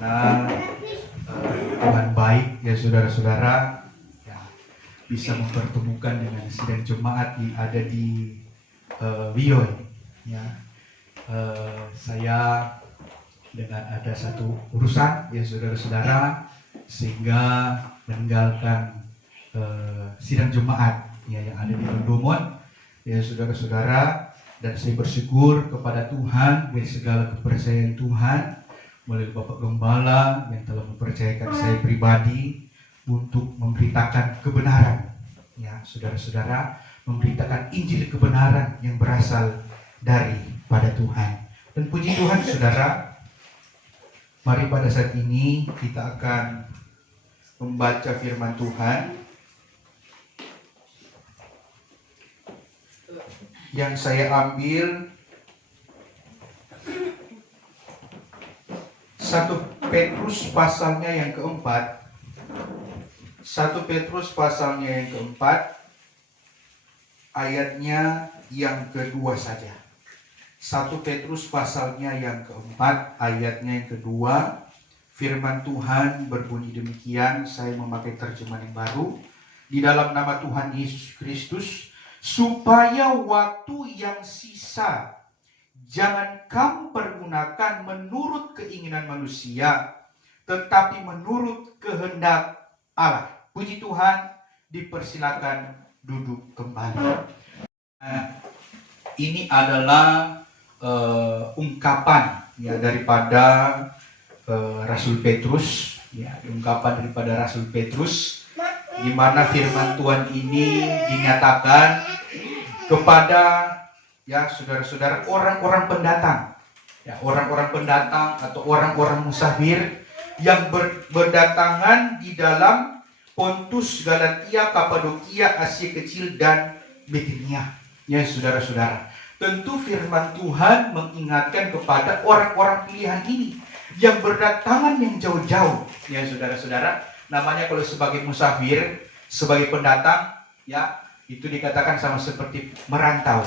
mana Tuhan baik ya saudara-saudara, ya, bisa mempertemukan dengan sidang jemaat yang ada di Wioy. Ya, saya dengan ada satu urusan ya saudara-saudara sehingga meninggalkan sidang jemaat ya yang ada di Londomon ya saudara-saudara, dan saya bersyukur kepada Tuhan dari segala kepercayaan Tuhan melalui Bapak Gembala yang telah mempercayakan saya pribadi untuk memberitakan kebenaran ya saudara-saudara, memberitakan Injil kebenaran yang berasal daripada Tuhan. Dan puji Tuhan saudara, mari pada saat ini kita akan membaca firman Tuhan yang saya ambil 1 Petrus pasalnya yang keempat. 1 Petrus pasalnya yang keempat, ayatnya yang kedua saja. 1 Petrus pasalnya yang keempat, ayatnya yang kedua. Firman Tuhan berbunyi demikian, saya memakai terjemahan yang baru. Di dalam nama Tuhan Yesus Kristus, supaya waktu yang sisa jangan kamu pergunakan menurut keinginan manusia, tetapi menurut kehendak Allah. Puji Tuhan, dipersilakan duduk kembali. Ini adalah ungkapan ya daripada Rasul Petrus, ya, ungkapan daripada Rasul Petrus, di mana firman Tuhan ini dinyatakan kepada ya saudara-saudara orang-orang pendatang, ya orang-orang pendatang atau orang-orang musafir yang berdatangan di dalam Pontus, Galatia, Kapadokia, Asia Kecil dan Bitinia. Ya saudara-saudara, tentu firman Tuhan mengingatkan kepada orang-orang pilihan ini yang berdatangan yang jauh-jauh. Ya saudara-saudara, namanya kalau sebagai musafir, sebagai pendatang, ya itu dikatakan sama seperti merantau.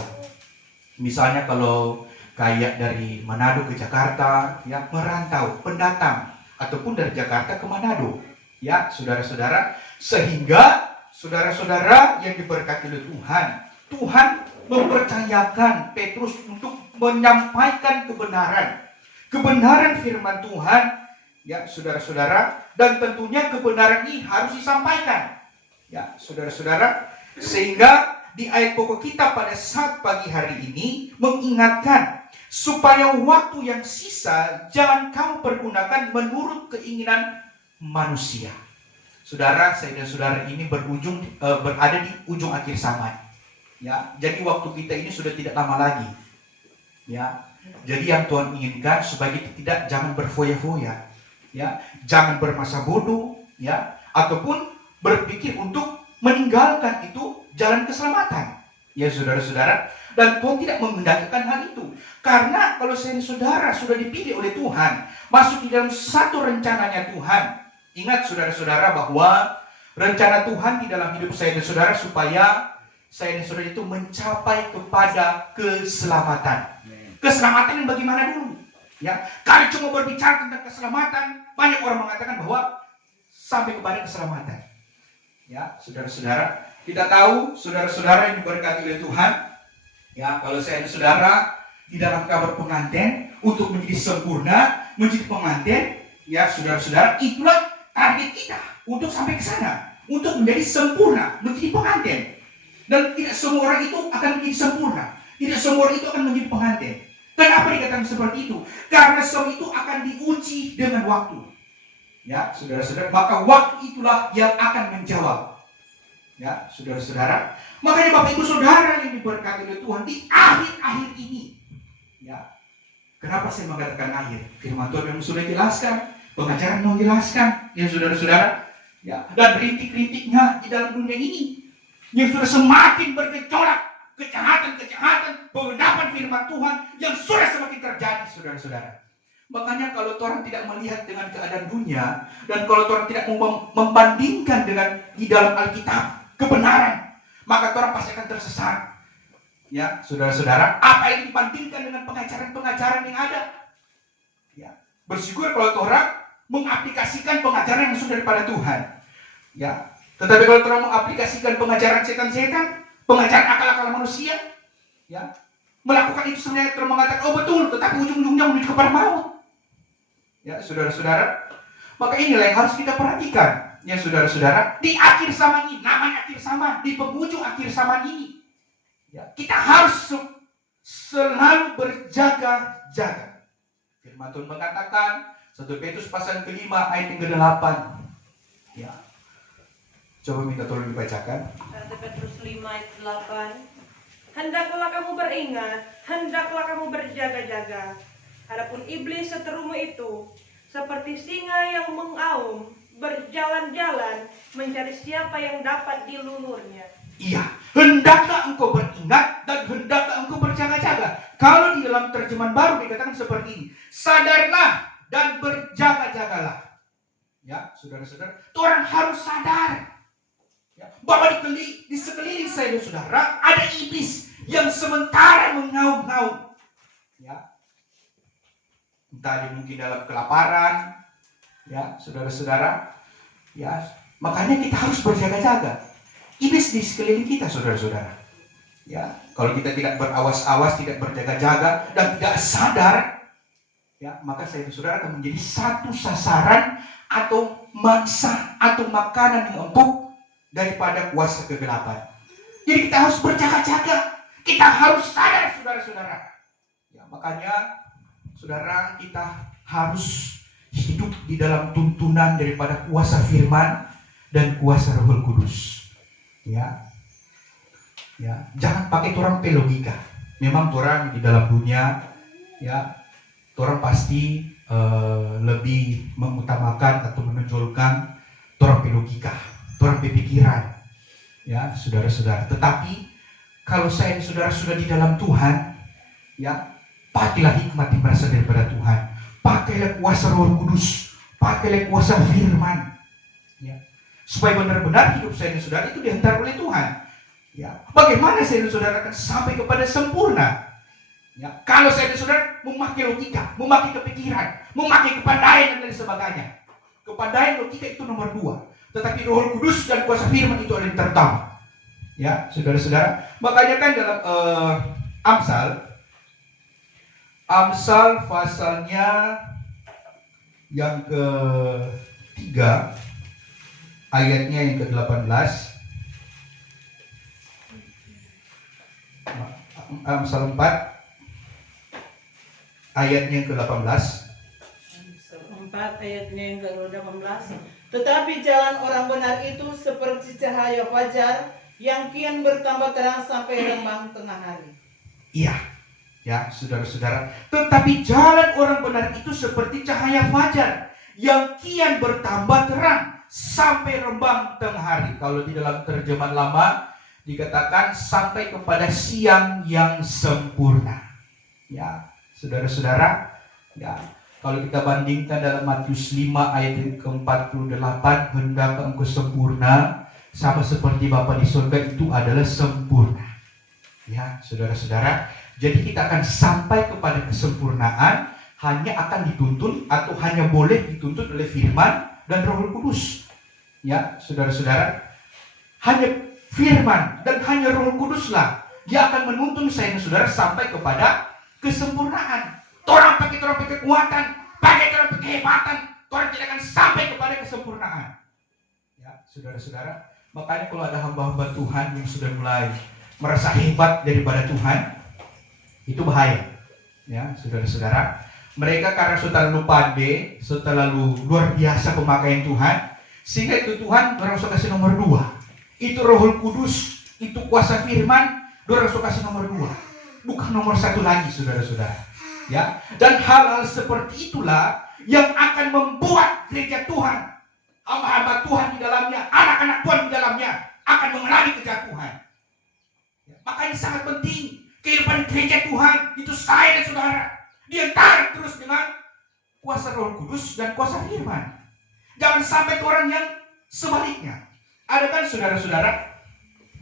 Misalnya kalau kayak dari Manado ke Jakarta, ya merantau, pendatang, ataupun dari Jakarta ke Manado, ya saudara-saudara. Sehingga saudara-saudara yang diberkati oleh Tuhan, Tuhan mempercayakan Petrus untuk menyampaikan kebenaran firman Tuhan, ya saudara-saudara, dan tentunya kebenaran ini harus disampaikan, ya saudara-saudara. Sehingga di ayat pokok kita pada saat pagi hari ini mengingatkan supaya waktu yang sisa jangan kamu pergunakan menurut keinginan manusia. Saudara, saya dan saudara ini berada di ujung akhir zaman. Ya, jadi waktu kita ini sudah tidak lama lagi. Ya, jadi yang Tuhan inginkan supaya kita jangan berfoya-foya, ya, jangan bermasa bodoh, ya, ataupun berpikir untuk meninggalkan itu jalan keselamatan. Ya saudara-saudara, dan Tuhan tidak menghendakkan hal itu. Karena kalau saya saudara sudah dipilih oleh Tuhan, masuk di dalam satu rencananya Tuhan. Ingat saudara-saudara bahwa rencana Tuhan di dalam hidup saya dan saudara supaya saya dan saudara itu mencapai kepada keselamatan. Keselamatan yang bagaimana dulu? Ya, kalau cuma berbicara tentang keselamatan, banyak orang mengatakan bahwa sampai kepada keselamatan. Ya, saudara-saudara, kita tahu saudara-saudara yang diberkati oleh Tuhan, ya, kalau saya dan saudara di dalam kabar pengantin untuk menjadi sempurna, menjadi pengantin, ya saudara-saudara, itulah target kita untuk sampai ke sana, untuk menjadi sempurna, menjadi pengantin. Dan tidak semua orang itu akan menjadi sempurna, tidak semua orang itu akan menjadi pengantin. Kenapa dikatakan seperti itu? Karena semua itu akan diuji dengan waktu. Ya, saudara-saudara, maka waktu itulah yang akan menjawab. Ya, saudara-saudara, makanya Bapak Ibu Saudara yang diberkati oleh Tuhan di akhir-akhir ini. Ya, kenapa saya mengatakan akhir? Firman Tuhan memang sudah jelaskan, pengajaran menjelaskan, ya saudara-saudara. Ya, dan rintik-rintiknya di dalam dunia ini yang sudah semakin bergejolak, kejahatan-kejahatan, pengendapan firman Tuhan yang sudah semakin terjadi, saudara-saudara. Makanya kalau orang tidak melihat dengan keadaan dunia, dan kalau orang tidak membandingkan dengan di dalam Alkitab kebenaran, maka orang pasti akan tersesat. Ya, saudara-saudara, apa yang dibandingkan dengan pengajaran-pengajaran yang ada? Ya, bersyukur kalau orang mengaplikasikan pengajaran yang sudah daripada Tuhan. Ya, tetapi kalau orang mengaplikasikan pengajaran setan-setan, pengajaran akal-akal manusia, ya, melakukan itu sebenarnya orang mengatakan, oh betul, tetapi ujung-ujungnya menuju kepada maut. Ya, saudara-saudara, maka inilah yang harus kita perhatikan. Ya, saudara-saudara, di akhir zaman ini, namanya akhir zaman, di penghujung akhir zaman ini, ya, kita harus selalu berjaga-jaga. Firman Tuhan mengatakan, 1 Petrus pasal kelima ayat yang ke-8. Ya. Coba minta tolong dibacakan. 1 Petrus 5 ayat 8. Hendaklah kamu beringat, hendaklah kamu berjaga-jaga. Adapun iblis seterumu itu seperti singa yang mengaum, berjalan-jalan mencari siapa yang dapat diluluhnya. Iya, hendaklah engkau beringat dan hendaklah engkau berjaga-jaga. Kalau di dalam terjemahan baru dikatakan seperti ini, sadarlah dan berjaga-jagalah. Ya, saudara-saudara, orang harus sadar, ya, bahwa di sekeliling saya dan saudara ada iblis yang sementara mengaum-ngaum. Ya, entah mungkin dalam kelaparan, ya, saudara-saudara, ya, makanya kita harus berjaga-jaga. Iblis di sekeliling kita, saudara-saudara. Ya, kalau kita tidak berawas-awas, tidak berjaga-jaga, dan tidak sadar, ya, maka saya dan saudara akan menjadi satu sasaran atau mangsa atau makanan yang empuk daripada kuasa kegelapan. Jadi kita harus berjaga-jaga, kita harus sadar, saudara-saudara. Ya, makanya, saudara, kita harus hidup di dalam tuntunan daripada kuasa firman dan kuasa Roh Kudus. Ya, ya, jangan pakai orang logika. Memang orang di dalam dunia, ya, orang pasti lebih mengutamakan atau menonjolkan orang logika, orang pikiran, ya, saudara-saudara. Tetapi kalau saya dan saudara sudah di dalam Tuhan, ya, pakailah hikmat yang berasal daripada Tuhan, pakailah kuasa Roh Kudus, pakailah kuasa firman, ya, supaya benar-benar hidup saya dan saudara itu dihantar oleh Tuhan. Ya, bagaimana saya dan saudara akan sampai kepada sempurna? Ya, kalau saya dan saudara memakai logika, memakai kepikiran, memakai kepandaian dan lain sebagainya. Kepandaian logika itu nomor 2, tetapi Roh Kudus dan kuasa firman itu adalah yang terutama. Ya, saudara-saudara, makanya kan dalam Amsal pasalnya yang ke-3 ayatnya yang ke-18. Amsal 4 ayatnya yang ke-18. Amsal 4 ayatnya yang ke-18. Tetapi jalan orang benar itu seperti cahaya fajar yang kian bertambah terang sampai remang tengah hari. Iya, ya, saudara-saudara. Tetapi jalan orang benar itu seperti cahaya fajar yang kian bertambah terang sampai rembang tengah hari. Kalau di dalam terjemahan lama dikatakan sampai kepada siang yang sempurna. Ya, saudara-saudara, ya, kalau kita bandingkan dalam Matius 5 ayat ke-48, hendaklah engkau sempurna sama seperti Bapa di surga itu adalah sempurna. Ya, saudara-saudara, jadi kita akan sampai kepada kesempurnaan hanya akan dituntun atau hanya boleh dituntun oleh firman dan Roh Kudus. Ya, saudara-saudara, hanya firman dan hanya Roh Kuduslah yang akan menuntun saya dan saudara sampai kepada kesempurnaan. Orang pakai kekuatan, pakai kehebatan, orang tidak akan sampai kepada kesempurnaan. Ya, saudara-saudara, makanya kalau ada hamba-hamba Tuhan yang sudah mulai merasa hebat daripada Tuhan, itu bahaya. Ya, saudara-saudara, mereka karena sudah terlalu pandai, sudah terlalu luar biasa pemakaian Tuhan, sehingga itu Tuhan orang suka kasih nomor 2. Itu Roh Kudus, itu kuasa firman, orang suka kasih nomor 2, bukan nomor 1 lagi, saudara-saudara. Ya, dan hal-hal seperti itulah yang akan membuat gereja Tuhan, hamba-hamba Tuhan di dalamnya, anak-anak Tuhan di dalamnya akan mengalami kejatuhan. Ya, makanya sangat penting kehidupan gereja Tuhan itu saya dan saudara diantar terus dengan kuasa Roh Kudus dan kuasa firman. Jangan sampai orang yang sebaliknya. Ada kan saudara-saudara,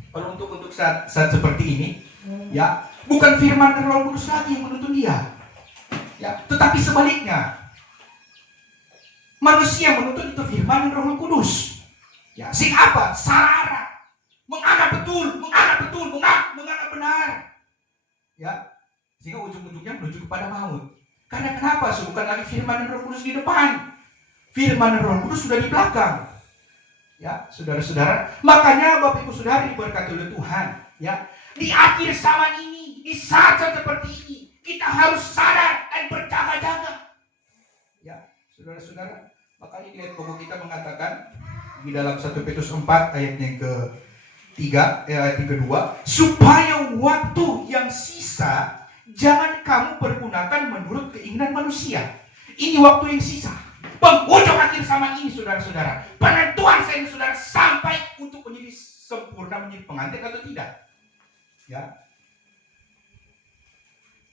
kalau untuk saat seperti ini, ya, bukan firman dan Roh Kudus lagi yang menuntun dia, ya, tetapi sebaliknya. Manusia menuntut itu firman dan Roh Kudus. Ya, sing apa? Salah, menganggap betul, menganggap benar. Ya, sehingga ujung-ujungnya menuju kepada maut. Karena kenapa? Bukan lagi firman dan Roh Kudus di depan. Firman dan Roh Kudus sudah di belakang. Ya, saudara-saudara, makanya Bapak Ibu Saudara diberkati oleh Tuhan, ya. Di akhir zaman ini, di saat-saat seperti ini, kita harus sadar dan berjaga-jaga. Ya, saudara-saudara, makanya di ayat pokok kita mengatakan di dalam 1 Petrus 4 ayat yang ke-3, ayat yang kedua, supaya waktu yang sisa jangan kamu pergunakan menurut keinginan manusia. Ini waktu yang sisa. Penghujung akhir zaman ini, saudara-saudara. Penentuan saya saudara sampai untuk menjadi sempurna, menjadi pengantin atau tidak. Ya,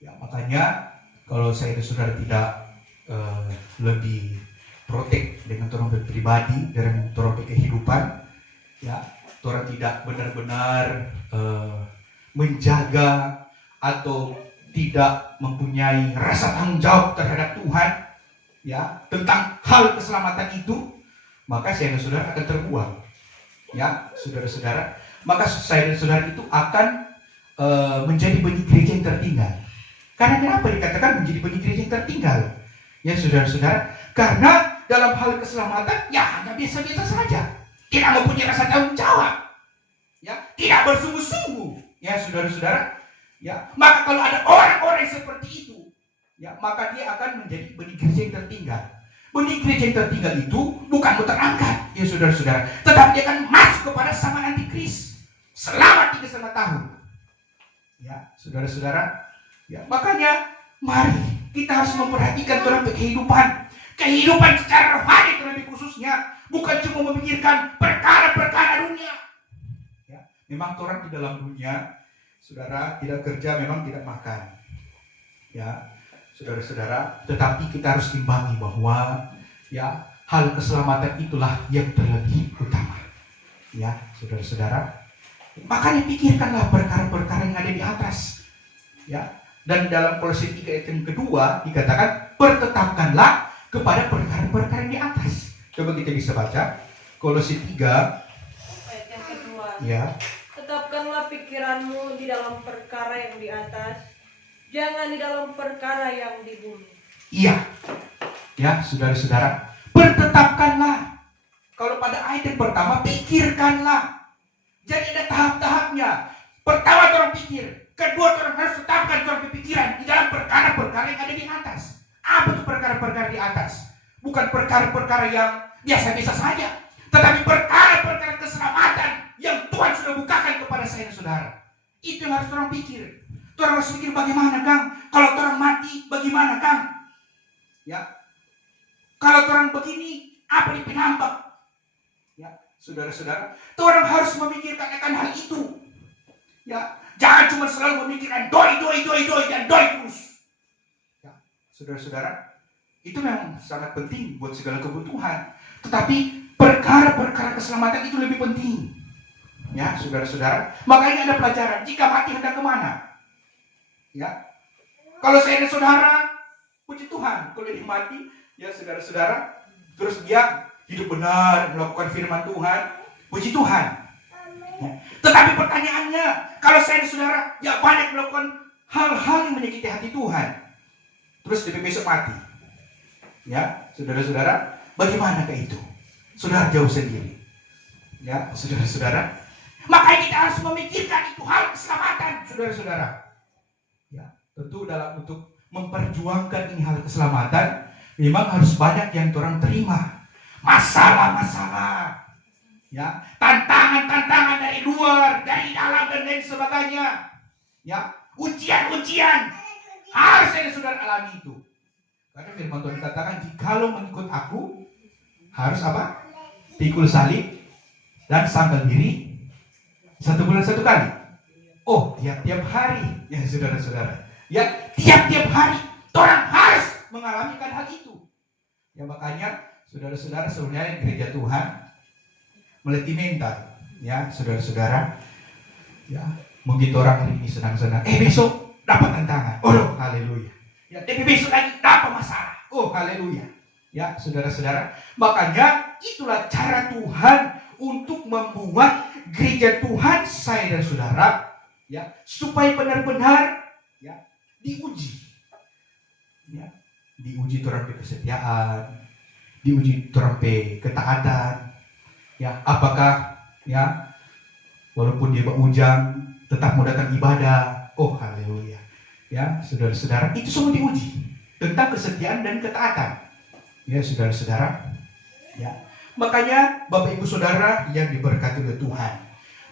ya makanya kalau saya dan saudara tidak lebih protek dengan orang pribadi, dengan orang kehidupan, ya, orang tidak benar-benar menjaga atau tidak mempunyai rasa tanggung jawab terhadap Tuhan, ya, tentang hal keselamatan itu, maka saya dan saudara akan terbuang. Ya, saudara-saudara, maka saya dan saudara itu akan menjadi benih gereja yang tertinggal. Karena kenapa dikatakan menjadi benih gereja yang tertinggal? Ya, saudara-saudara, karena dalam hal keselamatan ya hanya biasa-biasa saja, tidak mempunyai rasa tanggung jawab, ya, tidak bersungguh-sungguh. Ya, saudara-saudara, ya, maka kalau ada orang-orang seperti itu, ya, maka dia akan menjadi benih gereja yang tertinggal. Benih gereja yang tertinggal itu bukan terangkat, ya saudara-saudara, tetapi dia akan masuk kepada zaman antikris selama 3,5 tahun. Ya, saudara-saudara, ya, makanya mari kita harus memperhatikan dalam kehidupan secara rohani terlebih khususnya, bukan cuma memikirkan perkara-perkara dunia. Ya, memang orang di dalam dunia, saudara, tidak kerja, memang tidak makan. Ya, saudara-saudara, tetapi kita harus imbangi bahwa, ya, hal keselamatan itulah yang terlebih utama. Ya, saudara-saudara, makanya pikirkanlah perkara-perkara yang ada di atas. Ya, dan dalam Kolose 3 ayat yang kedua dikatakan, bertetapkanlah kepada perkara-perkara yang di atas. Coba kita bisa baca Kolose 3 ayat yang kedua. ya. Tetapkanlah pikiranmu di dalam perkara yang di atas, jangan di dalam perkara yang di bumi. Iya. Ya, saudara-saudara, bertetapkanlah. Kalau pada ayat yang pertama, pikirkanlah. Jadi ada tahap-tahapnya. Pertama orang pikir, kedua orang harus tetapkan orang pikiran di dalam perkara-perkara yang ada di atas. Apa itu perkara-perkara di atas? Bukan perkara-perkara yang biasa-biasa saja, tetapi perkara-perkara keselamatan yang Tuhan sudah bukakan kepada saya dan saudara. Itu yang harus orang pikir. Orang harus pikir, bagaimana Kang? Kalau orang mati, bagaimana Kang? Ya, kalau orang begini, apa di penampak? Ya, saudara-saudara, orang harus memikirkan akan hal itu. Ya, jangan cuma selalu memikirkan doi dan doi terus. Ya, saudara-saudara, itu memang sangat penting buat segala kebutuhan. Tetapi perkara-perkara keselamatan itu lebih penting. Ya, saudara-saudara, makanya ada pelajaran. Jika mati hendak kemana? Ya, kalau saya dan saudara, puji Tuhan, kalau dia mati, ya saudara-saudara, terus dia hidup benar, melakukan firman Tuhan, puji Tuhan. Ya. Tetapi pertanyaannya, kalau saya dan saudara, ya banyak melakukan hal-hal yang menyakiti hati Tuhan, terus dia besok mati. Ya, saudara-saudara, bagaimanakah itu? Saudara jauh sendiri. Ya, saudara-saudara, makanya kita harus memikirkan itu hal keselamatan, saudara-saudara. Ya, tentu dalam untuk memperjuangkan ini hal keselamatan, memang harus banyak yang orang terima. Masalah-masalah, ya, tantangan-tantangan dari luar, dari dalam dan lain sebagainya. Ya, ujian-ujian harus saya saudara alami itu. Karena firman Tuhan katakan, jikalau mengikut aku, harus apa? Pikul salib dan sangkal diri 1 bulan 1 kali. Oh, tiap-tiap hari, ya saudara-saudara. Ya, tiap-tiap hari orang harus mengalami hal itu. Ya, makanya saudara-saudara, sebenarnya gereja Tuhan melatih mental, ya saudara-saudara. Ya, mungkin orang hari ini senang-senang. Besok dapat tantangan. Oh, haleluya. Ya, tapi besok lagi dapat masalah. Oh, haleluya. Ya, saudara-saudara. Makanya itulah cara Tuhan untuk membuat gereja Tuhan, saya dan saudara, ya, supaya benar-benar ya diuji. Ya, diuji terhadap kesetiaan, diuji terhadap ketaatan. Ya, apakah ya walaupun dia berujang tetap mau datang ibadah. Oh, haleluya. Ya, saudara-saudara, itu semua diuji tentang kesetiaan dan ketaatan. Ya, saudara-saudara. Ya. Makanya Bapak Ibu Saudara yang diberkati oleh Tuhan,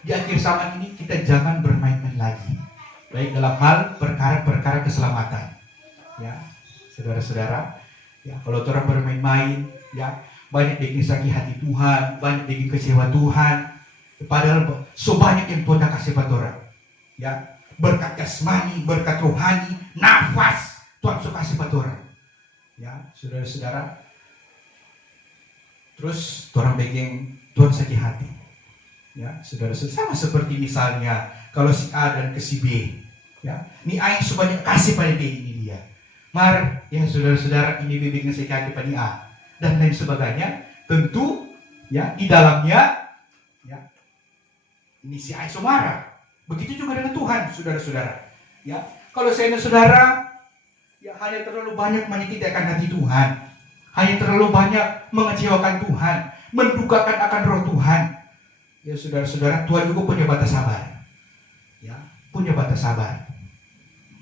di akhir zaman ini kita jangan bermain-main lagi. Baik dalam hal perkara-perkara keselamatan. Ya, saudara-saudara, ya kalau orang bermain-main, ya banyak yang sakit hati Tuhan, banyak yang kecewa Tuhan. Padahal sebanyak yang Tuhan dah kasih buat orang. Ya, berkat jasmani, berkat rohani, nafas Tuhan suka kasih buat orang. Ya, saudara-saudara. Terus orang begeng Tuhan sakit hati. Ya, saudara-saudara, sama seperti misalnya kalau si A dan ke si B. Ya, ini A yang sebanyak kasih pada B ini dia. Mar, ya saudara-saudara, ini B yang sakit hati pada A dan lain sebagainya. Tentu ya di dalamnya ya ini si A yang marah. Begitu juga dengan Tuhan, saudara-saudara. Ya, kalau saya dan saudara ya hanya terlalu banyak menyakitkan hati Tuhan, hanya terlalu banyak mengecewakan Tuhan, mendukakan akan roh Tuhan. Ya saudara-saudara, Tuhan juga punya batas sabar. Ya, punya batas sabar.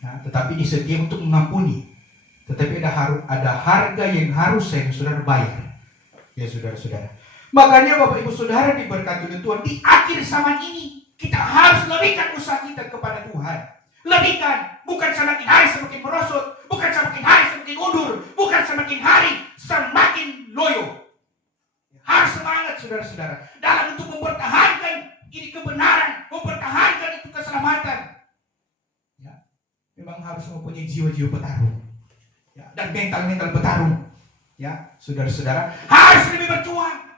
Ya, tetapi dia setia untuk mengampuni. Tetapi ada harga yang harus saya dan saudara bayar. Ya saudara-saudara. Makanya Bapak Ibu Saudara diberkati oleh Tuhan, di akhir zaman ini kita harus lebihkan usaha kita kepada Tuhan. Lebihkan, bukan semakin hari semakin merosot, bukan semakin hari semakin undur, bukan semakin hari semakin loyo. Harus semangat saudara-saudara dalam untuk mempertahankan ini kebenaran, mempertahankan itu keselamatan. Ya, memang harus mempunyai jiwa-jiwa petarung. Ya, dan mental-mental petarung. Ya, saudara-saudara, harus lebih berjuang.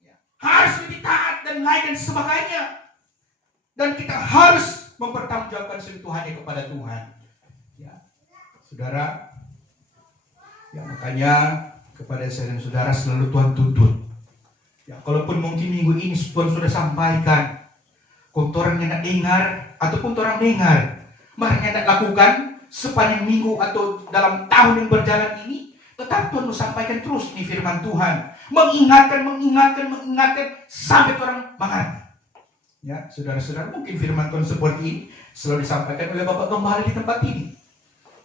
Ya, harus lebih taat dan lain dan sebagainya. Dan kita harus mempertanggungjawabkan sentuhannya kepada Tuhan. Ya, saudara, ya makanya kepada saya dan saudara selalu Tuhan tuntut. Ya, kalaupun mungkin minggu ini Tuhan sudah sampaikan, orang yang nak dengar ataupun orang dengar, mari hendak lakukan sepanjang minggu atau dalam tahun yang berjalan ini, tetap Tuhan sampaikan terus nih firman Tuhan, mengingatkan sampai orang mengerti. Ya, saudara-saudara, mungkin firman Tuhan seperti ini selalu disampaikan oleh Bapak Gembala di tempat ini.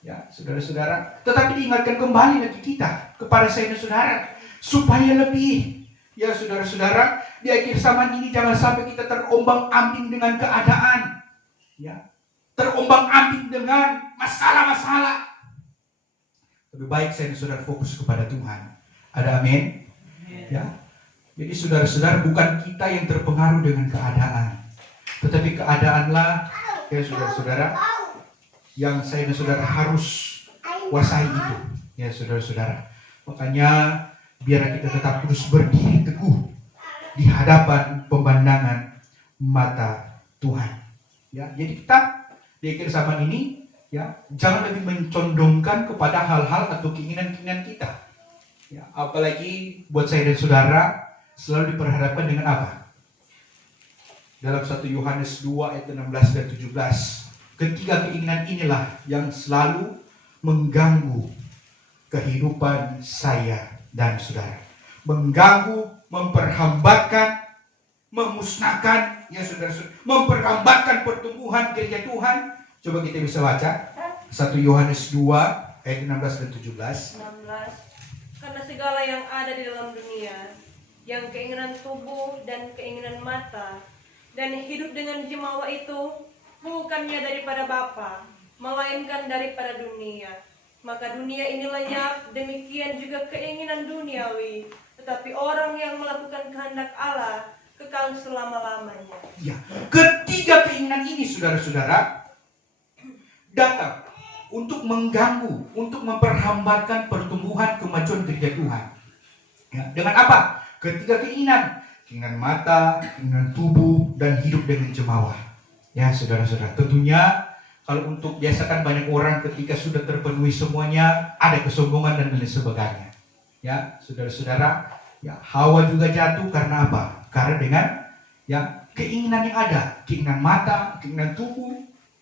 Ya, saudara-saudara, tetapi diingatkan kembali lagi kita kepada saya dan saudara supaya lebih. Ya, saudara-saudara, di akhir zaman ini jangan sampai kita terombang-ambing dengan keadaan. Ya, terombang-ambing dengan masalah-masalah. Lebih baik saya dan saudara fokus kepada Tuhan. Ada amin? Ya. Jadi saudara-saudara, bukan kita yang terpengaruh dengan keadaan, tetapi keadaanlah ya saudara-saudara yang saya dan saudara harus kuasai itu. Ya saudara-saudara. Makanya biar kita tetap terus berdiri teguh di hadapan pemandangan mata Tuhan. Ya, jadi kita di akhir zaman ini ya jangan lebih mencondongkan kepada hal-hal atau keinginan-keinginan kita. Ya, apalagi buat saya dan saudara selalu diperhadapkan dengan apa? Dalam 1 Yohanes 2 ayat 16 dan 17. Ketiga keinginan inilah yang selalu mengganggu kehidupan saya dan saudara. Mengganggu, memperhambatkan, memusnahkan, ya saudara-saudara, memperhambatkan pertumbuhan gereja Tuhan. Coba kita bisa baca 1 Yohanes 2 ayat 16 dan 17. 16. Karena segala yang ada di dalam dunia, yang keinginan tubuh dan keinginan mata, dan hidup dengan jemawa itu, bukannya daripada Bapa, melainkan daripada dunia. Maka dunia ini lenyap, demikian juga keinginan duniawi. Tetapi orang yang melakukan kehendak Allah, kekal selama-lamanya. Ya, ketiga keinginan ini saudara-saudara datang untuk mengganggu, untuk memperhambatkan pertumbuhan kemajuan gereja Tuhan. Ya, dengan apa? Ketiga keinginan, keinginan mata, keinginan tubuh, dan hidup dengan jemawa. Ya, saudara-saudara, tentunya kalau untuk biasakan banyak orang ketika sudah terpenuhi semuanya, ada kesombongan dan lain sebagainya. Ya, saudara-saudara, ya Hawa juga jatuh karena apa? Karena dengan ya keinginan yang ada, keinginan mata, keinginan tubuh,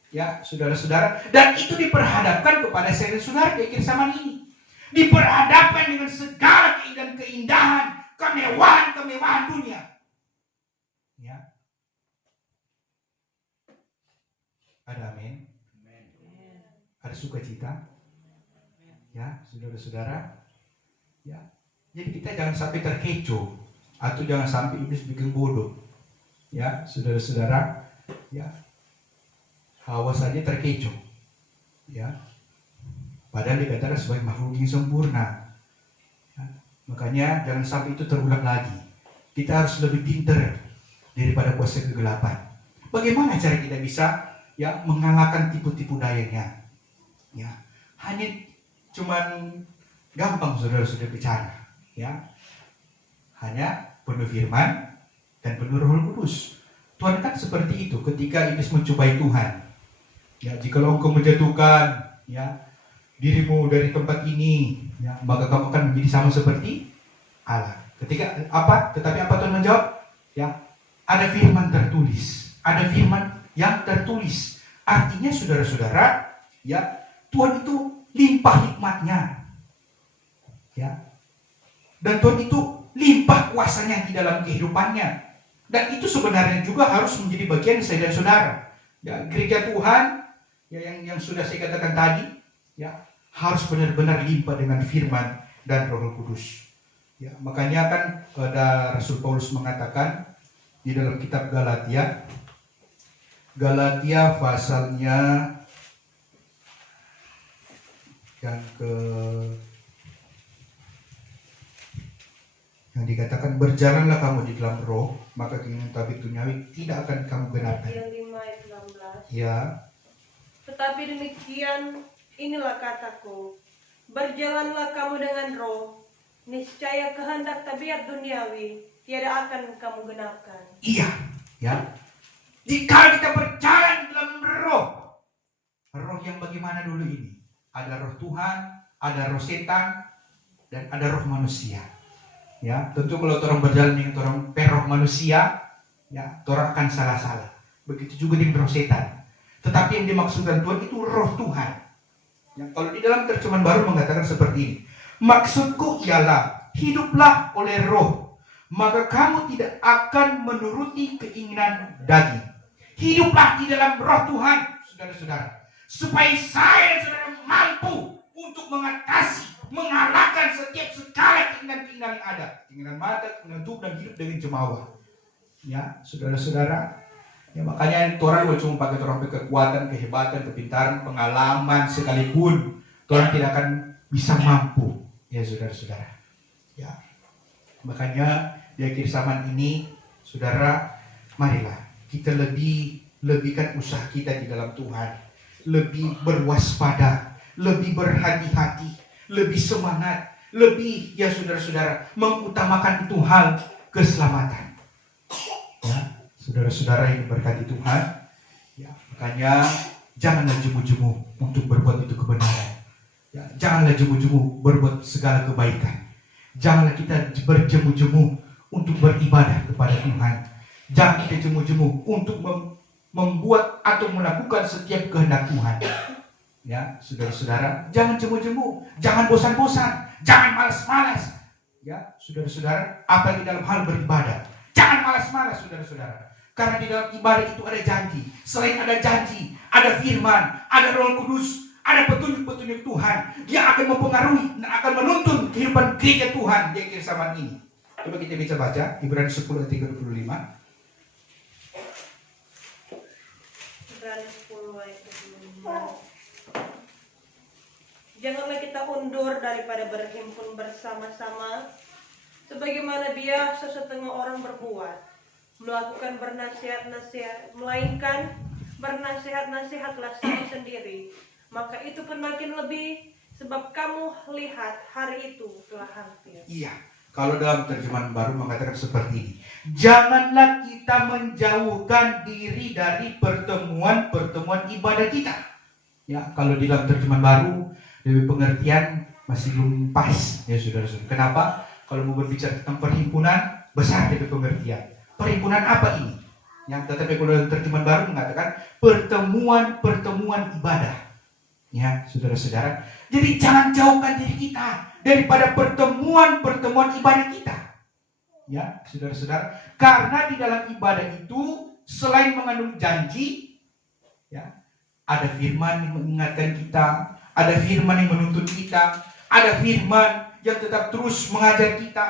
ya saudara-saudara, dan itu diperhadapkan kepada saudara-saudara di akhir zaman ini. Diperhadapkan dengan segala keindahan, kemewahan dunia. Ya. Ada amin. Ada sukacita. Ya, saudara-saudara. Ya. Jadi kita jangan sampai terkecoh atau jangan sampai iblis bikin bodoh. Ya, saudara-saudara. Ya. Hawa saja terkecoh. Ya. Padahal dikatakan sebagai makhluk yang sempurna. Ya. Makanya jangan sampai itu terulang lagi. Kita harus lebih pintar daripada kuasa kegelapan. Bagaimana cara kita bisa ya mengalahkan tipu-tipu dayanya? Ya, hanya cuman gampang saudara-saudara bicara. Ya, hanya penuh firman dan penuh Roh Kudus. Tuhan kan seperti itu ketika iblis mencobai Tuhan. Ya, jika engkau menjatuhkan ya dirimu dari tempat ini, ya, maka kamu akan menjadi sama seperti Allah. Ketika apa? Tetapi apa Tuhan menjawab? Ya, ada firman tertulis, ada firman yang tertulis. Artinya saudara-saudara, ya Tuhan itu limpah hikmatnya, ya, dan Tuhan itu limpah kuasanya di dalam kehidupannya. Dan itu sebenarnya juga harus menjadi bagian saya dan saudara. Ya, gereja Tuhan, ya yang sudah saya katakan tadi, ya harus benar-benar limpah dengan firman dan Roh Kudus. Ya, makanya kan pada Rasul Paulus mengatakan di dalam kitab Galatia pasalnya yang dikatakan berjalanlah kamu di dalam roh, maka keinginan tabib duniawi tidak akan kamu genapkan. Yang 5 ayat 16. Ya. Tetapi demikian inilah kataku, berjalanlah kamu dengan roh, niscaya kehendak tabiat duniawi tiada akan kamu genapkan. Iya, ya. Jika kita berjalan dalam roh yang bagaimana dulu ini? Ada roh Tuhan, ada roh setan, dan ada roh manusia. Ya, tentu kalau orang berjalan dengan orang roh manusia, ya, orang akan salah-salah. Begitu juga dengan roh setan. Tetapi yang dimaksudkan Tuhan itu roh Tuhan. Ya, kalau di dalam terjemahan baru mengatakan seperti ini. Maksudku ialah hiduplah oleh roh, maka kamu tidak akan menuruti keinginan daging. Hiduplah di dalam roh Tuhan, saudara-saudara, supaya saya dan saudara mampu untuk mengalahkan setiap segala keinginan-keinginan yang ada, keinginan mata, keinginan tubuh, dan hidup dengan jemawa. Ya, saudara-saudara, ya makanya orang cuma pakai orang kekuatan, kehebatan, kepintaran, pengalaman sekalipun, orang tidak akan bisa mampu. Ya, saudara-saudara. Ya, makanya di akhir zaman ini, saudara, marilah kita lebihkan usaha kita di dalam Tuhan, lebih berwaspada, lebih berhati-hati, lebih semangat, lebih ya saudara-saudara mengutamakan itu hal keselamatan. Ya, saudara-saudara yang berkati Tuhan, ya makanya janganlah jemu-jemu untuk berbuat itu kebenaran. Ya, janganlah jemu-jemu berbuat segala kebaikan. Janganlah kita berjemu-jemu untuk beribadah kepada Tuhan. Jangan kita jemu-jemu untuk membuat atau melakukan setiap kehendak Tuhan. Ya, saudara-saudara, jangan jemu-jemu, jangan bosan-bosan, jangan malas-malas. Ya, saudara-saudara, apalagi dalam hal beribadah, jangan malas-malas, saudara-saudara. Karena di dalam ibadah itu ada janji. Selain ada janji, ada firman, ada Roh Kudus, ada petunjuk-petunjuk Tuhan yang akan mempengaruhi dan akan menuntun kehidupan gereja Tuhan di akhir zaman ini. Coba kita baca Ibrani 10 ayat 35. Janganlah kita undur daripada berhimpun bersama-sama, sebagaimana biasa setengah orang berbuat, melakukan bernasihat-nasihat, melainkan bernasihat-nasihatlah sendiri. Maka itu pun makin lebih, sebab kamu lihat hari itu telah hampir. Iya, kalau dalam terjemahan baru mengatakan seperti ini. Janganlah kita menjauhkan diri dari pertemuan-pertemuan ibadah kita. Ya, kalau di dalam terjemahan baru lebih pengertian masih belum pas ya saudara-saudara. Kenapa? Kalau mau berbicara tentang perhimpunan, besar dari pengertian. Perhimpunan apa ini? Yang tetapi kalau dalam terjemahan baru mengatakan pertemuan-pertemuan ibadah. Ya, saudara-saudara. Jadi jangan jauhkan diri kita daripada pertemuan-pertemuan ibadah kita. Ya, saudara-saudara. Karena di dalam ibadah itu selain mengandung janji, ya, ada firman yang mengingatkan kita, ada firman yang menuntut kita, ada firman yang tetap terus mengajar kita,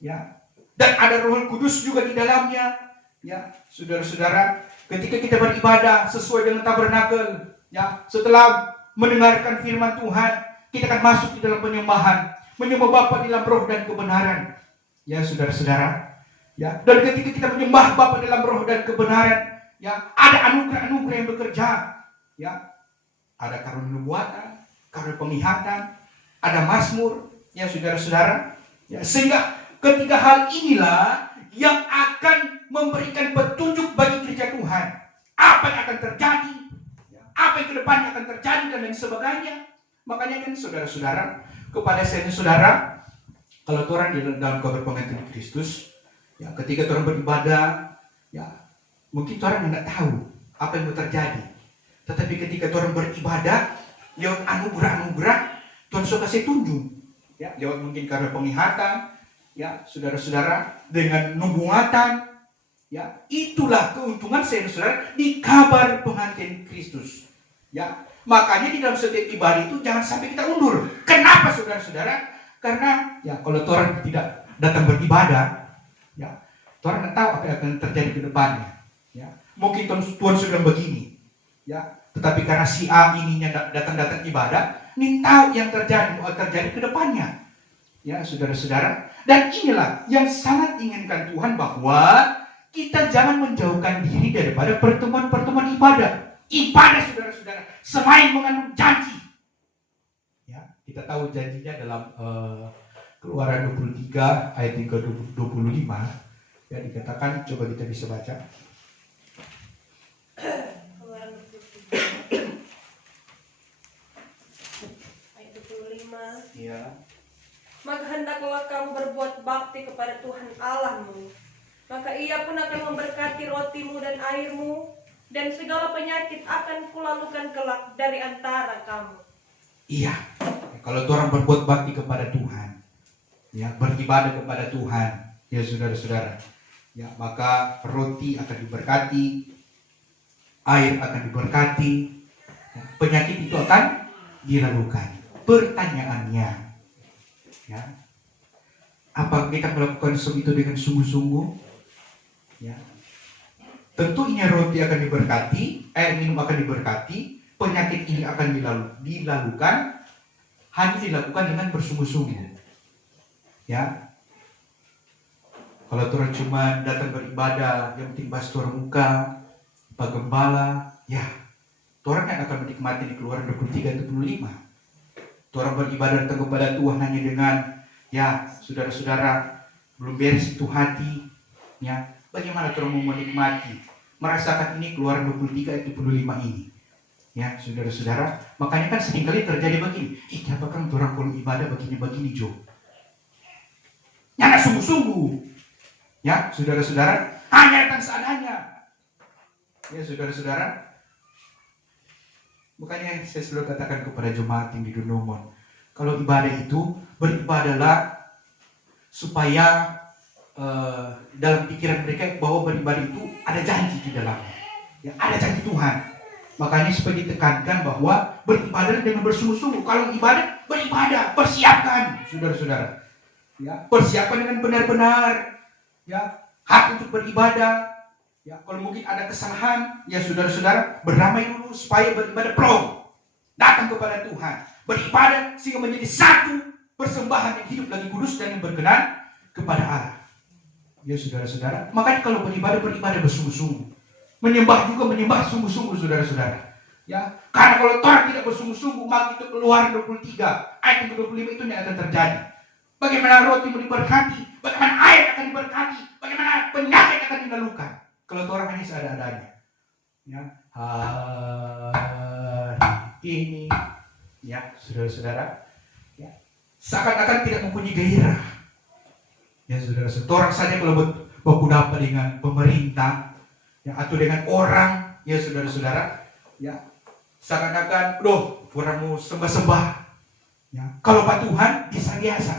ya. Dan ada Roh Kudus juga di dalamnya, ya, saudara-saudara. Ketika kita beribadah sesuai dengan tabernakel, ya, setelah mendengarkan firman Tuhan, kita akan masuk di dalam penyembahan, menyembah Bapa dalam roh dan kebenaran, ya, saudara-saudara. Ya, dan ketika kita menyembah Bapa dalam roh dan kebenaran, ya, ada anugerah-anugerah yang bekerja, ya, ada karunia nubuatan, karunia penglihatan, ada mazmur, ya, saudara-saudara. Ya, sehingga ketiga hal inilah yang akan memberikan petunjuk bagi kerja Tuhan. Apa yang akan terjadi, ya, apa yang kedepannya akan terjadi dan lain sebagainya. Makanya kan saudara-saudara, kepada saya saudara, kalau Tuhan di dalam kabar pengantin Kristus, ya, ketika Tuhan beribadah, ya, mungkin Tuhan tidak tahu apa yang mau terjadi. Tetapi ketika Tuhan beribadah, lewat anugerah-anugerah, Tuhan suka kasih tunjuk. Ya, lewat mungkin karena penglihatan, ya, saudara-saudara, dengan nubuatan, ya, itulah keuntungan saudara di kabar pengantin Kristus. Ya, makanya di dalam setiap ibadah itu jangan sampai kita undur. Kenapa saudara-saudara? Karena ya kalau Tuhan tidak datang beribadah, ya, Tuhan tidak tahu apa yang akan terjadi ke depannya. Ya, mungkin Tuhan sudah begini, ya, tetapi karena si A ininya datang ibadah, ini tahu yang terjadi ke depannya. Ya, saudara-saudara, dan inilah yang sangat inginkan Tuhan, bahwa kita jangan menjauhkan diri daripada pertemuan-pertemuan ibadah. Ibadah, saudara-saudara, selain mengandung janji. Ya, kita tahu janjinya dalam Keluaran 23 ayat 25. Ya, dikatakan, coba kita bisa baca. Keluaran 23 ayat 25. Ya. Maka hendaklah kamu berbuat bakti kepada Tuhan Allahmu. Maka ia pun akan memberkati rotimu dan airmu, dan segala penyakit akan kulalukan kelak dari antara kamu. Iya, kalau orang berbuat bakti kepada Tuhan, ya, beribadah kepada Tuhan, ya, saudara-saudara, ya, maka roti akan diberkati, air akan diberkati, ya, penyakit itu akan dilalukan. Pertanyaannya, ya, apa kita melakukan itu dengan sungguh-sungguh? Ya, tentunya roti akan diberkati, air minum akan diberkati, penyakit ini akan dilalukan, hanya dilakukan dengan bersungguh-sungguh. Ya, kalau Tuhan cuma datang beribadah, yang penting bahas Tuhan muka, Pak Gembala, ya, Tuhan kan akan menikmati di Keluaran 23-25. Tuhan beribadah datang kepada Tuhan hanya dengan, ya, saudara-saudara, belum beres itu hati, ya, bagaimana Tuhan mau menikmati, merasakan ini Keluaran 23-25 ini. Ya, saudara-saudara, makanya kan seringkali terjadi begini, kenapa kan orang kalau ibadah begini-begini, Jo? Nyana sungguh-sungguh. Ya, saudara-saudara, hanya datang seadanya. Ya, saudara-saudara, makanya saya selalu katakan kepada jemaat yang di Dunumon, kalau ibadah itu, beribadahlah supaya dalam pikiran mereka bahwa beribadah itu ada janji di dalamnya. Ya, ada janji Tuhan. Makanya supaya ditekankan bahwa beribadah dengan bersungguh-sungguh. Kalau ibadah, beribadah, persiapkan, saudara-saudara. Ya, persiapkan dengan benar-benar. Ya, hati untuk beribadah. Ya, kalau mungkin ada kesalahan, ya saudara-saudara, berdamai dulu supaya beribadah plong. Datang kepada Tuhan, beribadah sehingga menjadi satu persembahan yang hidup lagi kudus dan yang berkenan kepada Allah. Ya, saudara-saudara, makanya kalau beribadah bersungguh-sungguh. Menyembah juga menyembah sungguh-sungguh, saudara-saudara. Ya, karena kalau Tuhan tidak bersungguh-sungguh, maka itu Keluaran 23 ayat 25 itu yang akan terjadi. Bagaimana roti diberkati, bagaimana air akan diberkati, bagaimana penyakit akan dilalukan. Kalau Tuhan hanya seadanya. Ya, hari ini, ya, saudara-saudara, ya, seakan-akan tidak mempunyai gairah. Ya saudara-saudara, orang saja kalau baku dapat dengan pemerintah, ya, atau dengan orang, ya saudara-saudara, ya seakan-akan, orang mau sembah-sembah. Ya, kalau Pak Tuhan biasa-biasa.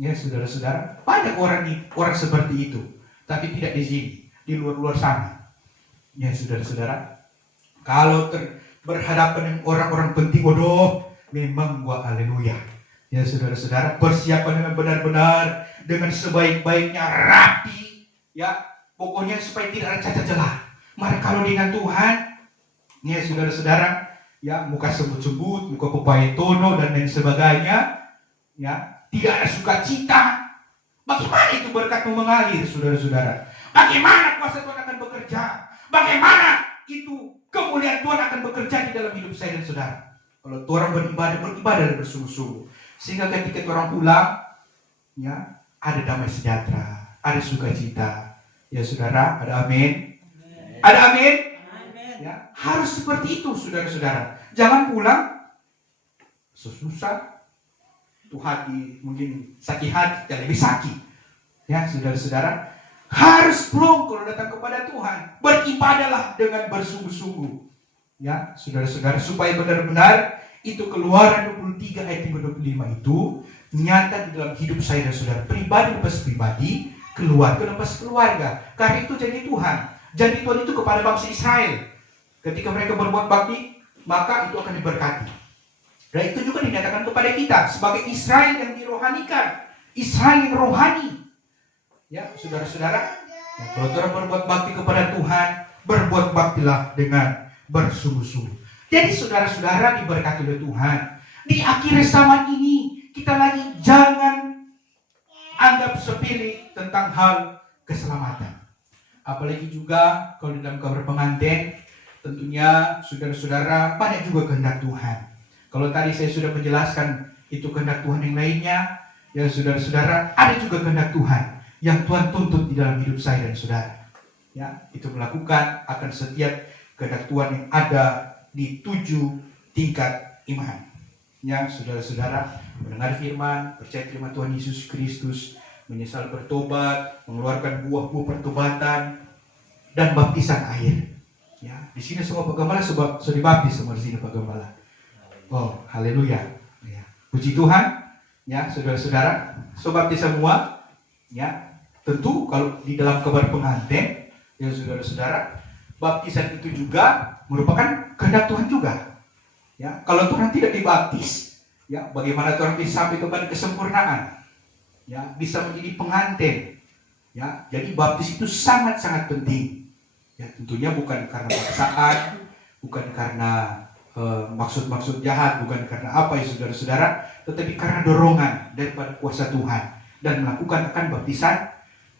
Ya saudara-saudara, banyak orang seperti itu, tapi tidak di sini, di luar-luar sana. Ya saudara-saudara, kalau berhadapan dengan orang-orang penting, memang gua haleluya. Ya saudara-saudara, persiapan dengan benar-benar, dengan sebaik-baiknya, rapi, ya pokoknya supaya tidak ada cacat celah. Mari kalau dengan Tuhan, ya saudara-saudara, ya muka sebut-sebut, muka pepaya tono dan lain sebagainya, ya tidak ada sukacita. Bagaimana itu berkatmu mengalir, saudara-saudara? Bagaimana kuasa Tuhan akan bekerja? Bagaimana itu kemuliaan Tuhan akan bekerja di dalam hidup saya dan saudara? Kalau orang beribadah dan bersungguh-sungguh, sehingga ketika orang pulang, ya ada damai sejahtera, ada sukacita. Ya saudara, ada amin. Ada amin. Ya, harus seperti itu, saudara-saudara. Jangan pulang susah, itu hati mungkin sakit hati, dan lebih sakit. Ya, saudara-saudara, harus plong kalau datang kepada Tuhan. Beribadahlah dengan bersungguh-sungguh. Ya, saudara-saudara, supaya benar-benar itu Keluaran 23 ayat 25 itu nyata di dalam hidup saya dan saudara. Pribadi lepas pribadi, keluarga lepas keluarga. Karena itu jadi Tuhan. Jadi Tuhan itu kepada bangsa Israel. Ketika mereka berbuat bakti, maka itu akan diberkati. Dan itu juga dinyatakan kepada kita sebagai Israel yang dirohanikan, Israel yang rohani. Ya, saudara-saudara, ya, kalau orang berbuat bakti kepada Tuhan, berbuat baktilah dengan bersungguh-sungguh. Jadi saudara-saudara diberkati oleh Tuhan. Di akhir zaman ini, kita lagi jangan anggap sepele tentang hal keselamatan. Apalagi juga kalau dalam kabar pengantin, tentunya saudara-saudara banyak juga kehendak Tuhan. Kalau tadi saya sudah menjelaskan itu kehendak Tuhan yang lainnya, ya saudara-saudara, ada juga kehendak Tuhan yang Tuhan tuntut di dalam hidup saya dan saudara. Ya, itu melakukan akan setiap kehendak Tuhan yang ada di 7 tingkat iman. Ya, saudara-saudara, mendengar firman, percaya terima Tuhan Yesus Kristus, menyesal bertobat, mengeluarkan buah-buah pertobatan, dan baptisan air. Ya, di sini semua Pak Gembala sudah dibaptis semua di sini Pak Gembala. Oh, haleluya. Ya, puji Tuhan. Ya, saudara-saudara, sudah baptis semua. Ya, tentu kalau di dalam kabar pengantin, ya saudara-saudara, baptisan itu juga merupakan kehendak Tuhan juga. Ya, kalau Tuhan tidak dibaptis, ya bagaimana Tuhan bisa sampai kepada kesempurnaan? Ya, bisa menjadi pengantin. Ya, jadi baptis itu sangat-sangat penting. Ya, tentunya bukan karena paksaan, bukan karena maksud-maksud jahat, bukan karena apa ya saudara-saudara, tetapi karena dorongan daripada kuasa Tuhan dan melakukan akan baptisan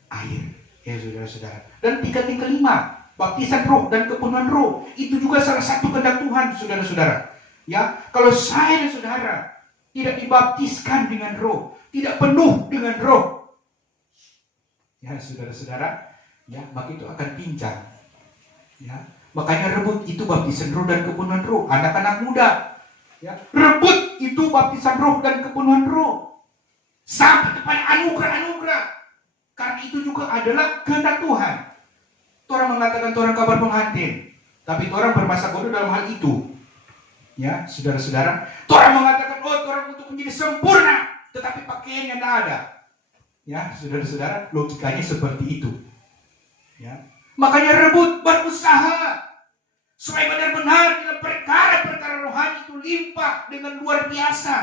air, ya saudara-saudara. Dan tingkat yang kelima, baptisan roh dan kepenuhan roh, itu juga salah satu kehendak Tuhan, saudara-saudara. Ya, kalau saya dan saudara tidak dibaptiskan dengan roh, tidak penuh dengan roh, ya saudara-saudara, ya maka itu akan pincang. Ya, makanya rebut itu baptisan roh dan kepenuhan roh. Anak-anak muda, ya, rebut itu baptisan roh dan kepenuhan roh sampai kepada anugerah-anugerah. Karena itu juga adalah kehendak Tuhan. Orang mengatakan orang kabar pengantin, tapi orang bermasa bodoh dalam hal itu. Ya, saudara-saudara, orang mengatakan orang untuk menjadi sempurna, tetapi pakaiannya tidak ada. Ya, saudara-saudara, logikanya seperti itu. Ya. Makanya rebut, berusaha supaya benar-benar dalam perkara-perkara rohani itu limpah dengan luar biasa.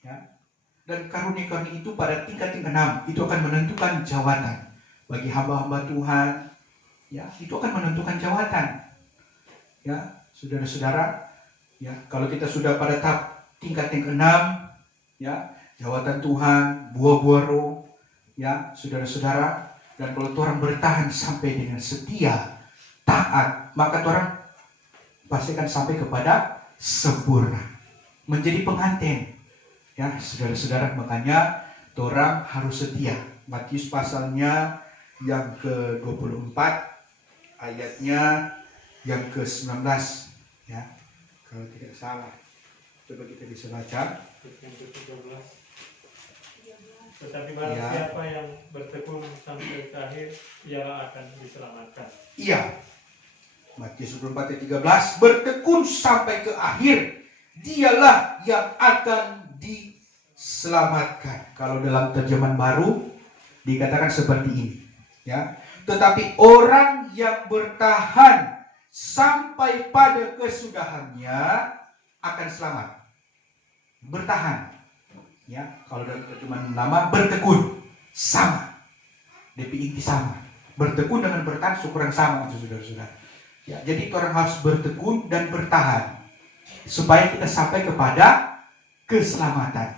Ya. Dan karunia-karunia itu pada tingkat yang 6 itu akan menentukan jawatan bagi hamba-hamba Tuhan. Ya, itu akan menentukan jawatan. Ya, saudara-saudara, ya kalau kita sudah pada tahap tingkat yang 6, ya jawatan Tuhan, buah-buah roh, ya saudara-saudara. Dan kalau orang bertahan sampai dengan setia, taat, maka orang pasti akan sampai kepada sempurna, menjadi pengantin. Ya, saudara-saudara, makanya orang harus setia. Matius pasalnya yang ke-24, ayatnya yang ke-19, ya, kalau tidak salah. Coba kita bisa baca. Yang ke-13. Tetapi barang Ya. siapa yang bertekun sampai ke akhir, ia akan diselamatkan. Iya. Matius 24 ayat 13, bertekun sampai ke akhir, dialah yang akan diselamatkan. Kalau dalam terjemahan baru dikatakan seperti ini, ya. Tetapi orang yang bertahan sampai pada kesudahannya akan selamat. Bertahan, ya. Kalau dalam terjemahan lama bertekun, sama. DP inti sama. Bertekun dengan bertahan syukur yang sama itu saudara-saudara. Ya, jadi orang harus bertekun dan bertahan supaya kita sampai kepada keselamatan.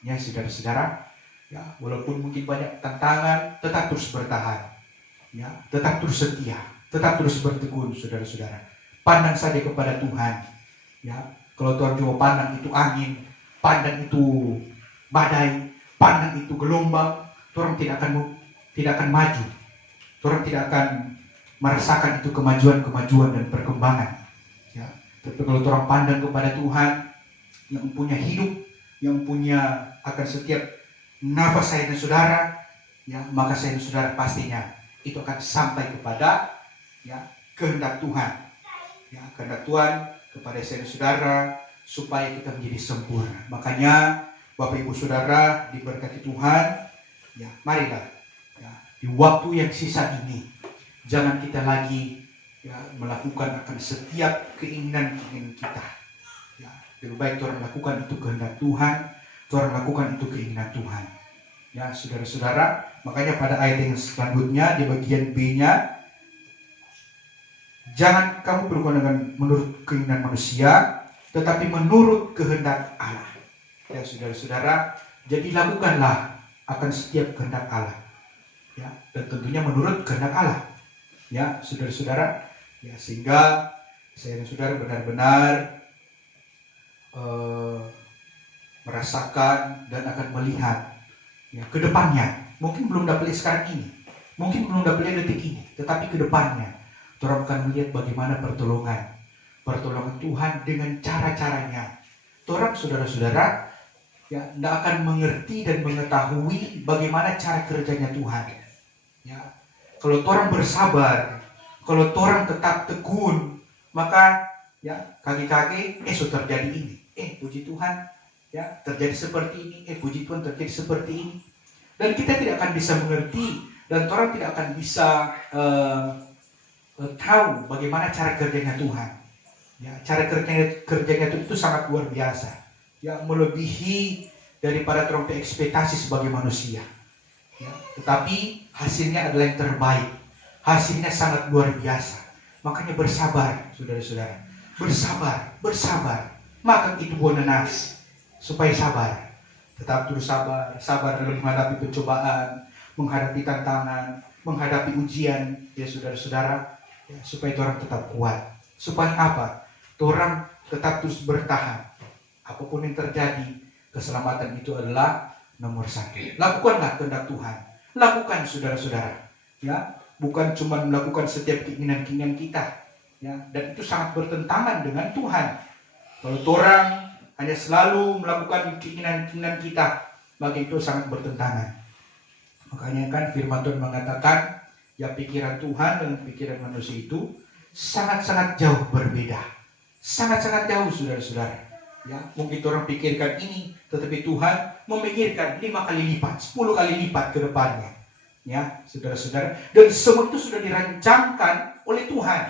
Ya, saudara-saudara, ya, walaupun mungkin banyak tantangan, tetap terus bertahan. Ya, tetap terus setia, tetap terus bertekun, saudara-saudara. Pandang saja kepada Tuhan. Ya, kalau Tuhan cuma pandang itu angin, pandang itu badai, pandang itu gelombang, orang tidak akan maju. Orang tidak akan merasakan itu kemajuan dan perkembangan. Ya, tapi kalau orang pandang kepada Tuhan yang punya hidup, yang punya akan setiap nafas saya dan saudara, ya, maka saya dan saudara pastinya itu akan sampai kepada, ya, kehendak Tuhan. Ya, kehendak Tuhan kepada saya dan saudara supaya kita menjadi sempurna. Makanya Bapak Ibu Saudara diberkati Tuhan, ya, marilah, ya, di waktu yang sisa ini jangan kita lagi, ya, melakukan akan setiap keinginan kita. Ya, lebih baik orang lakukan itu kehendak Tuhan, orang lakukan itu keinginan Tuhan. Ya, saudara-saudara, makanya pada ayat yang selanjutnya di bagian B-nya, jangan kamu berbuat dengan menurut keinginan manusia, tetapi menurut kehendak Allah. Ya, saudara-saudara, jadi lakukanlah akan setiap kehendak Allah. Ya, dan tentunya menurut kehendak Allah. Ya, saudara-saudara, ya, sehingga saya dan saudara benar-benar merasakan dan akan melihat, ya, ke depannya. Mungkin belum dapat lihat sekarang ini, mungkin belum dapat lihat detik ini, tetapi ke depannya orang akan melihat bagaimana pertolongan Tuhan dengan cara-caranya. Orang, saudara-saudara, ya, tidak akan mengerti dan mengetahui bagaimana cara kerjanya Tuhan. Ya, kalau orang bersabar, kalau orang tetap tekun, maka, ya, kaki-kaki, sudah terjadi ini. Puji Tuhan, ya, terjadi seperti ini. Puji Tuhan, terjadi seperti ini. Dan kita tidak akan bisa mengerti, dan orang tidak akan bisa tahu bagaimana cara kerjanya Tuhan. Ya, cara kerjanya itu sangat luar biasa. Ya, melebihi daripada orang ekspektasi sebagai manusia. Ya, tetapi hasilnya adalah yang terbaik. Hasilnya sangat luar biasa. Makanya bersabar, saudara-saudara. Bersabar. Makan itu buah nanas supaya sabar. Tetap terus sabar dalam menghadapi pencobaan, menghadapi tantangan, menghadapi ujian, ya, saudara-saudara, ya, supaya orang tetap kuat. Supaya apa? Orang tetap terus bertahan. Apapun yang terjadi, keselamatan itu adalah nomor satu. Lakukanlah kehendak Tuhan. Lakukan, saudara-saudara. Ya, bukan cuma melakukan setiap keinginan-keinginan kita. Ya, dan itu sangat bertentangan dengan Tuhan. Kalau orang hanya selalu melakukan keinginan-keinginan kita, maka itu sangat bertentangan. Makanya kan firman Tuhan mengatakan, ya, pikiran Tuhan dengan pikiran manusia itu sangat-sangat jauh berbeda. Sangat-sangat jauh, saudara-saudara. Ya, mungkin orang pikirkan ini, tetapi Tuhan memikirkan 5 kali lipat, 10 kali lipat ke depannya. Ya, saudara-saudara. Dan semua itu sudah dirancangkan oleh Tuhan.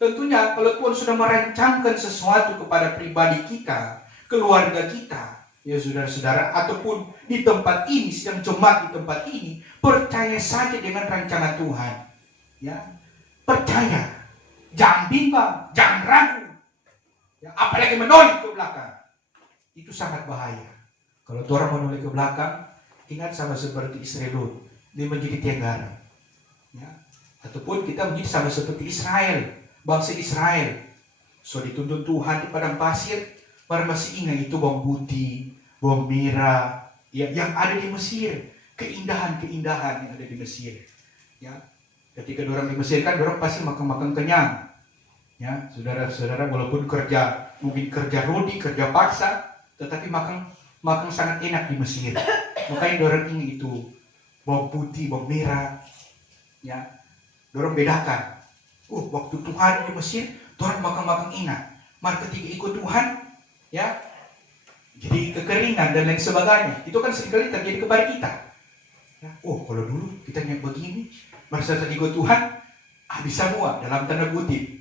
Tentunya kalau Tuhan sudah merancangkan sesuatu kepada pribadi kita, keluarga kita, ya, saudara-saudara, ataupun di tempat ini, sedang jemaat di tempat ini, percaya saja dengan rancangan Tuhan. Ya, percaya. Jangan bimbang, jangan ragu. Ya, apalagi menoleh ke belakang. Itu sangat bahaya. Kalau orang menoleh ke belakang, ingat sama seperti istri Lut, dia menjadi tiang garam. Ya, ataupun kita menjadi sama seperti Israel. Bangsa Israel, so dituntun Tuhan di padang pasir, baru masih ingat itu bawang putih, bawang merah, ya, yang ada di Mesir, keindahan-keindahan yang ada di Mesir. Ya, ketika orang di Mesir kan, orang pasti makan kenyang. Ya, saudara-saudara, walaupun kerja mungkin kerja rodi, kerja paksa, tetapi makan sangat enak di Mesir. Makanya orang ingin itu bawang putih, bawang merah, ya, orang bedakan. Waktu Tuhan di Mesir, Tuhan makan enak. Maka ketika ikut Tuhan, ya, jadi kekeringan dan lain sebagainya. Itu kan seringkali terjadi kepada kita. Ya, kalau dulu kita yang begini, merasa ikut Tuhan, habis semua dalam tanda kutip.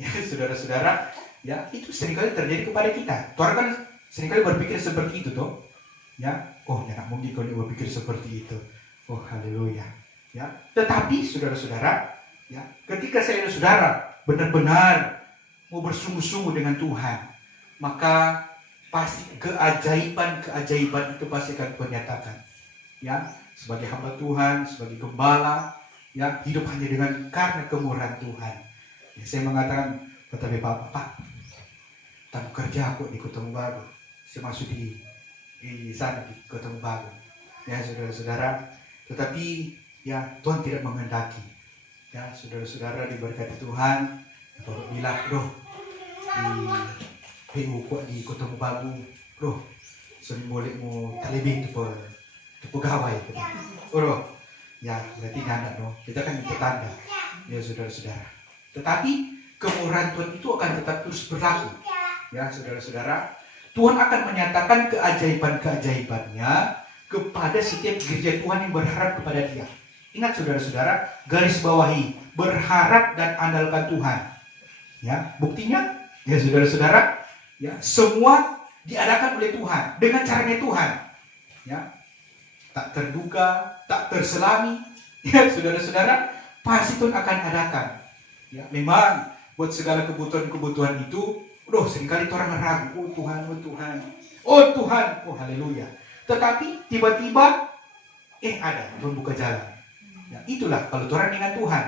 Ya, saudara-saudara, ya, itu seringkali terjadi kepada kita. Tuhan kan seringkali berpikir seperti itu, toh. Ya, tidak mungkin kalau berpikir seperti itu. Haleluya. Ya, tetapi saudara-saudara, ya, ketika saya dan saudara benar-benar mau bersungguh-sungguh dengan Tuhan, maka pasti keajaiban itu pasti akan dinyatakan. Ya, sebagai hamba Tuhan, sebagai gembala, ya, hidup hanya karena kemurahan Tuhan. Ya, saya mengatakan kepada Bapak, tamu kerja aku di Kota Baru. Saya masuk di sana di Kota Baru. Ya, saudara-saudara, tetapi ya Tuhan tidak menghendaki. Ya, saudara-saudara diberkati Tuhan. Apabila di PU di Kota Baru, sering boleh mau terlebih itu pegawai. Ya, berarti anak kita kan petanda. Ya, saudara-saudara. Tetapi kemurahan Tuhan itu akan tetap terus berlaku. Ya, saudara-saudara, Tuhan akan menyatakan keajaiban-keajaibannya kepada setiap gereja Tuhan yang berharap kepada Dia. Ingat saudara-saudara, garis bawahi, berharap dan andalkan Tuhan. Ya, buktinya, ya saudara-saudara, ya semua diadakan oleh Tuhan dengan caranya Tuhan. Ya, tak terduga, tak terselami. Ya, saudara-saudara, pasti Tuhan akan adakan. Ya, memang buat segala kebutuhan-kebutuhan itu, seringkali orang ragu, Tuhan, haleluya. Tetapi tiba-tiba, ada Tuhan buka jalan. Ya, itulah kalau orang dengan Tuhan,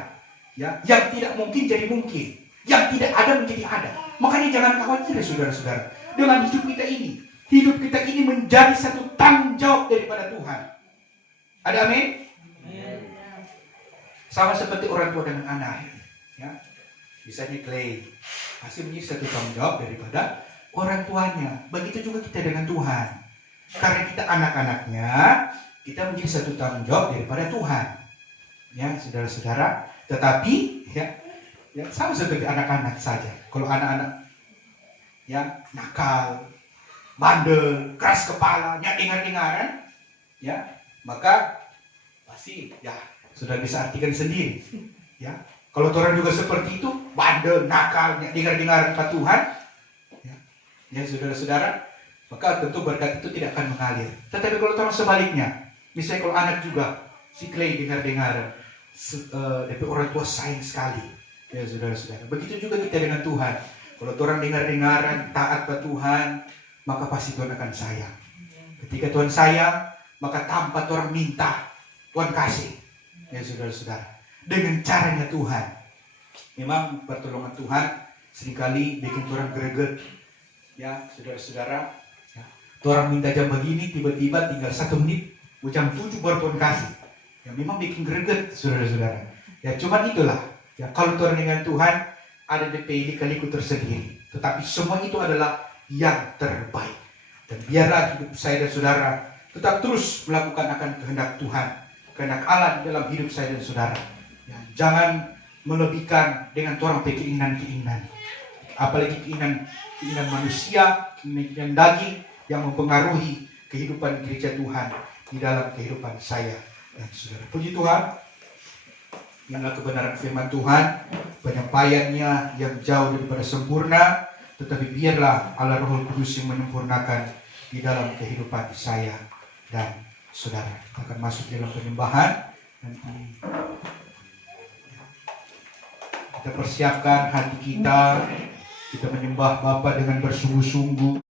ya, yang tidak mungkin jadi mungkin, yang tidak ada menjadi ada. Makanya jangan khawatir, saudara-saudara, dengan hidup kita ini. Hidup kita ini menjadi satu tanggung jawab daripada Tuhan. Ada amin? Sama seperti orang tua dengan anak. Ya, misalnya Clay pasti menjadi satu tanggung jawab daripada orang tuanya. Begitu juga kita dengan Tuhan. Karena kita anak-anaknya, kita menjadi satu tanggung jawab daripada Tuhan. Ya, saudara-saudara. Tetapi ya sama seperti anak-anak saja. Kalau anak-anak ya nakal, bandel, keras kepala, dengar-dengaran, ya, maka pasti ya sudah bisa artikan sendiri. Ya, kalau orang juga seperti itu, bandel, nakal, dengar-dengaran ke Tuhan, ya saudara-saudara, maka tentu berkat itu tidak akan mengalir. Tetapi kalau orang sebaliknya, misalnya kalau anak juga si Clay dengar-dengaran, tapi orang tua sayang sekali, ya saudara-saudara. Begitu juga kita dengan Tuhan. Kalau orang dengar-dengaran, taat ke Tuhan, maka pasti Tuhan akan sayang. Ketika Tuhan sayang, maka tanpa orang minta, Tuhan kasih. Ya saudara-saudara. Dengan caranya Tuhan. Memang pertolongan Tuhan seringkali bikin orang greget. Ya saudara-saudara. Ya. Orang minta jam begini, tiba-tiba tinggal 1 menit, jam 7 baru Tuhan kasih. Ya memang bikin greget, saudara-saudara. Ya cuman itulah. Ya kalau Tuhan dengan Tuhan, ada DPI kaliku tersendiri. Tetapi semua itu adalah yang terbaik. Dan biarlah hidup saya dan saudara tetap terus melakukan akan kehendak Tuhan, kehendak Allah di dalam hidup saya dan saudara. Ya, jangan melebihkan dengan orang keinginan-keinginan. Apalagi keinginan manusia, keinginan daging yang mempengaruhi kehidupan gereja Tuhan di dalam kehidupan saya dan saudara. Puji Tuhan. Inilah kebenaran firman Tuhan, penyampaiannya yang jauh daripada sempurna, tetapi biarlah Allah Roh Kudus yang menyempurnakan di dalam kehidupan saya dan saudara. Kita akan masuk dalam penyembahan. Nanti kita persiapkan hati kita menyembah Bapa dengan bersungguh-sungguh.